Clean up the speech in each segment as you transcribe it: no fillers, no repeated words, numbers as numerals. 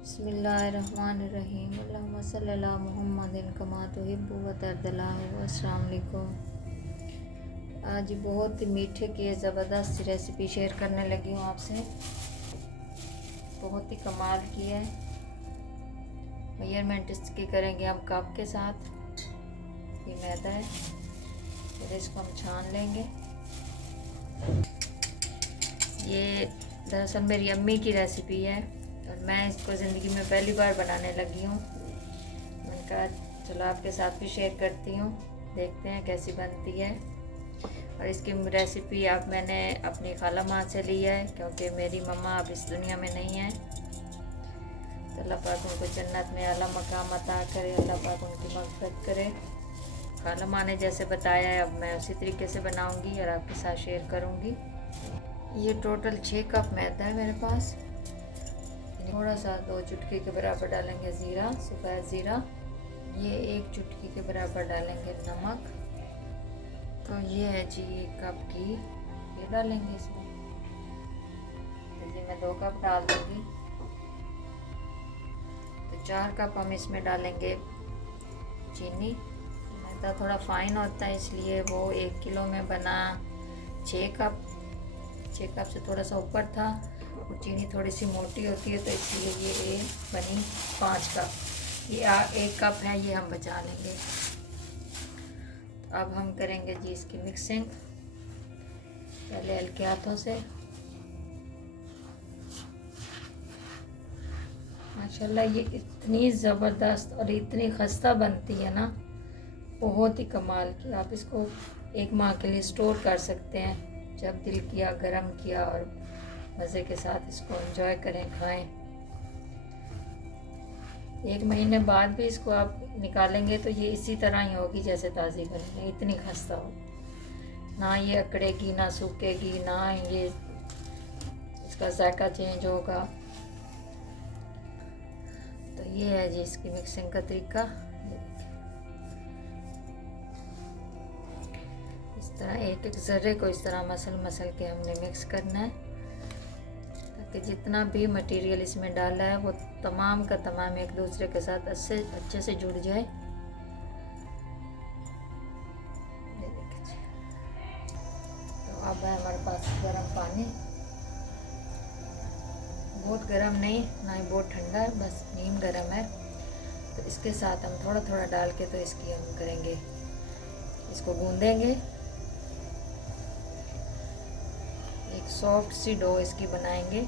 बिस्मिल्लाहिर्रहमानिर्रहीम अल्लाहुम्मा सल्ली अला मुहम्मदिन कमा तुहिब्बु व तर्दल्लाहु। अस्सलाम वालेकुम। आज बहुत ही मीठे की ज़बरदस्त रेसिपी शेयर करने लगी हूँ आपसे। बहुत ही कमाल की है। मेजरमेंट इसकी करेंगे हम कप के साथ। ये मैदा है, फिर इसको हम छान लेंगे। ये दरअसल मेरी अम्मी की रेसिपी है और मैं इसको ज़िंदगी में पहली बार बनाने लगी हूँ। मैंने कहा चलो आपके साथ भी शेयर करती हूँ, देखते हैं कैसी बनती है। और इसकी रेसिपी मैंने अपनी खाला माँ से ली है, क्योंकि मेरी मम्मा अब इस दुनिया में नहीं है। तो अल्लाह पाक उनको जन्नत में आला मकाम अता करे, अल्लाह पाक उनकी मग़फ़िरत करे। खाला माँ ने जैसे बताया है अब मैं उसी तरीके से बनाऊँगी और आपके साथ शेयर करूँगी। ये टोटल 6 कप मैदा है मेरे पास। थोड़ा सा 2 चुटकी के बराबर डालेंगे ज़ीरा, सफ़ेद ज़ीरा। ये 1 चुटकी के बराबर डालेंगे नमक। तो ये है जी 1 कप घी, ये डालेंगे इसमें। तो जी मैं 2 कप डाल दूँगी। तो 4 कप हम इसमें डालेंगे चीनी। मैदा थोड़ा फाइन होता है, इसलिए वो 1 किलो में बना 6 कप से थोड़ा सा ऊपर था। और चीनी थोड़ी सी मोटी होती है, तो इसलिए ये बनी 5 कप। ये 1 कप है, ये हम बचा लेंगे। तो अब हम करेंगे जी इसकी मिक्सिंग पहले हल्के हाथों से। माशाल्लाह ये इतनी ज़बरदस्त और इतनी खस्ता बनती है ना, बहुत ही कमाल की। आप इसको 1 माह के लिए स्टोर कर सकते हैं, जब दिल किया गरम किया, और मज़े के साथ इसको एंजॉय करें, खाएं। 1 महीने बाद भी इसको आप निकालेंगे तो ये इसी तरह ही होगी जैसे ताज़ी बनी है, इतनी खस्ता हो। ना ये अकड़ेगी, ना सूखेगी, ना ये इसका जायका चेंज होगा। तो ये है जी इसकी मिक्सिंग का तरीका। इस तरह एक ज़र्रे को इस तरह मसल के हमने मिक्स करना है, ताकि जितना भी मटेरियल इसमें डाला है वो तमाम का तमाम एक दूसरे के साथ अच्छे से जुड़ जाए। ये देखिए। तो अब है हमारे पास गर्म पानी, बहुत गर्म नहीं, ना ही बहुत ठंडा, बस नीम गर्म है। तो इसके साथ हम थोड़ा थोड़ा डाल के तो इसकी हम करेंगे, इसको गूंदेंगे। एक सॉफ्ट सी डो इसकी बनाएंगे।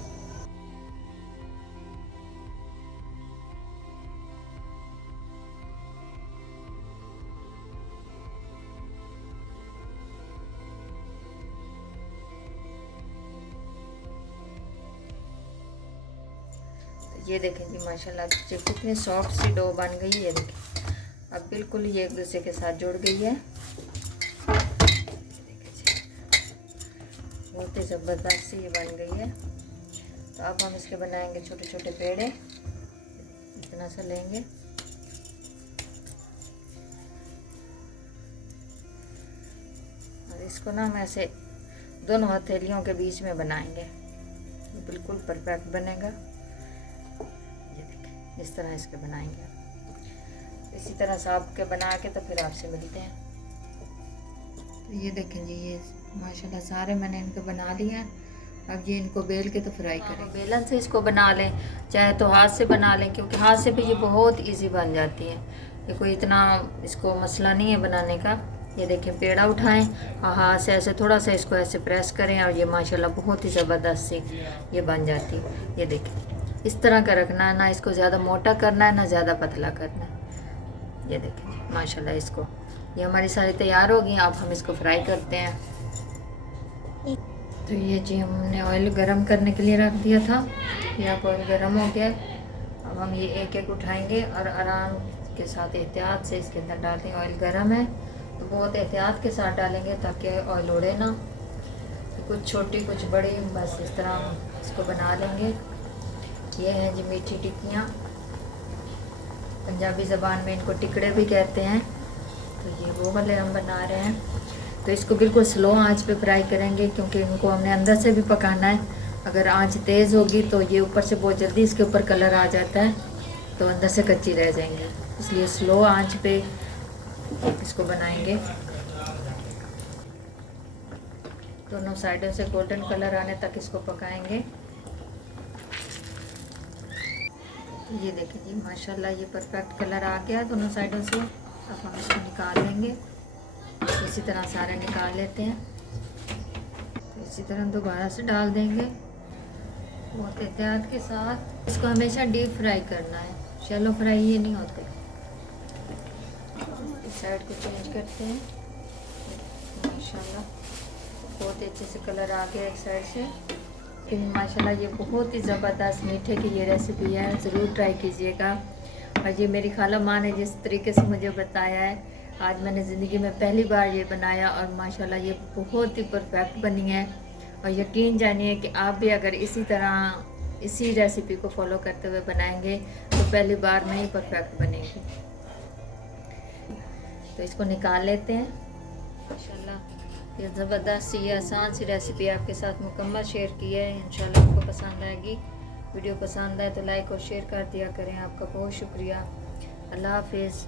ये देखें जी माशाल्लाह कितनी सॉफ्ट सी डो बन गई है। ये देखें अब बिल्कुल ये एक दूसरे के साथ जुड़ गई है। बहुत ही ज़बरदस्त सी ये बन गई है। तो अब हम इसके बनाएंगे छोटे छोटे पेड़े, इतना सा लेंगे। और इसको ना हम ऐसे दोनों हथेलियों के बीच में बनाएंगे, बिल्कुल परफेक्ट बनेगा। ये देखिए इस तरह इसके बनाएंगे। इसी तरह से आपके बना के तो फिर आपसे मिलते हैं। तो ये देखें जी ये माशाल्लाह सारे मैंने इनको बना लिए हैं। अब ये इनको बेल के तो फ्राई करें। बेलन से इसको बना लें, चाहे तो हाथ से बना लें, क्योंकि हाथ से भी ये बहुत इजी बन जाती है। ये कोई इतना इसको मसला नहीं है बनाने का। ये देखें पेड़ा उठाएं और हाथ से ऐसे थोड़ा सा इसको ऐसे प्रेस करें और ये माशाल्लाह बहुत ही ज़बरदस्त सी ये बन जाती है। ये देखें इस तरह का रखना है, ना इसको ज़्यादा मोटा करना है ना ज़्यादा पतला करना है। ये देखें माशाल्लाह इसको, ये हमारी सारी तैयार हो गई। अब हम इसको फ्राई करते हैं। तो ये जी हमने ऑयल गरम करने के लिए रख दिया था, ये अब ऑयल गरम हो गया। अब हम ये एक एक उठाएंगे और आराम के साथ एहतियात से इसके अंदर डालते हैं। ऑयल गरम है तो बहुत एहतियात के साथ डालेंगे ताकि ऑयल उड़े ना। तो कुछ छोटी कुछ बड़ी, बस इस तरह हम इसको बना लेंगे। ये हैं जी मीठी टिक्कियाँ, पंजाबी ज़बान में इनको टिकड़े भी कहते हैं। तो ये वो वाले हम बना रहे हैं। तो इसको बिल्कुल स्लो आंच पे फ्राई करेंगे, क्योंकि इनको हमने अंदर से भी पकाना है अगर आंच तेज़ होगी तो ये ऊपर से बहुत जल्दी इसके ऊपर कलर आ जाता है, तो अंदर से कच्ची रह जाएंगी। इसलिए स्लो आंच पे इसको बनाएंगे। दोनों साइडों से गोल्डन कलर आने तक इसको पकाएंगे। ये देखिए जी, माशाल्लाह ये परफेक्ट कलर आ गया दोनों साइडों से। अब हम इसको निकाल लेंगे। इसी तरह सारे निकाल लेते हैं। तो इसी तरह दोबारा से डाल देंगे बहुत एहतियात के साथ। इसको हमेशा डीप फ्राई करना है, शैलो फ्राई ये नहीं होते। इस साइड को चेंज करते हैं। माशाल्लाह बहुत अच्छे से कलर आ गया एक साइड से। लेकिन माशाल्लाह ये बहुत ही ज़बरदस्त मीठे की ये रेसिपी है, ज़रूर ट्राई कीजिएगा। और ये मेरी खाला माँ ने जिस तरीके से मुझे बताया है, आज मैंने ज़िंदगी में पहली बार ये बनाया और माशाल्लाह ये बहुत ही परफेक्ट बनी है। और यकीन जानिए कि आप भी अगर इसी तरह इसी रेसिपी को फॉलो करते हुए बनाएंगे तो पहली बार में ही परफेक्ट बनेगी। तो इसको निकाल लेते हैं। माशाल्लाह ये ज़बरदस्त सी आसान सी रेसिपी आपके साथ मुकम्मल शेयर की है। इंशाल्लाह आपको पसंद आएगी। वीडियो पसंद आए तो लाइक और शेयर कर दिया करें। आपका बहुत शुक्रिया। अल्लाह हाफिज़।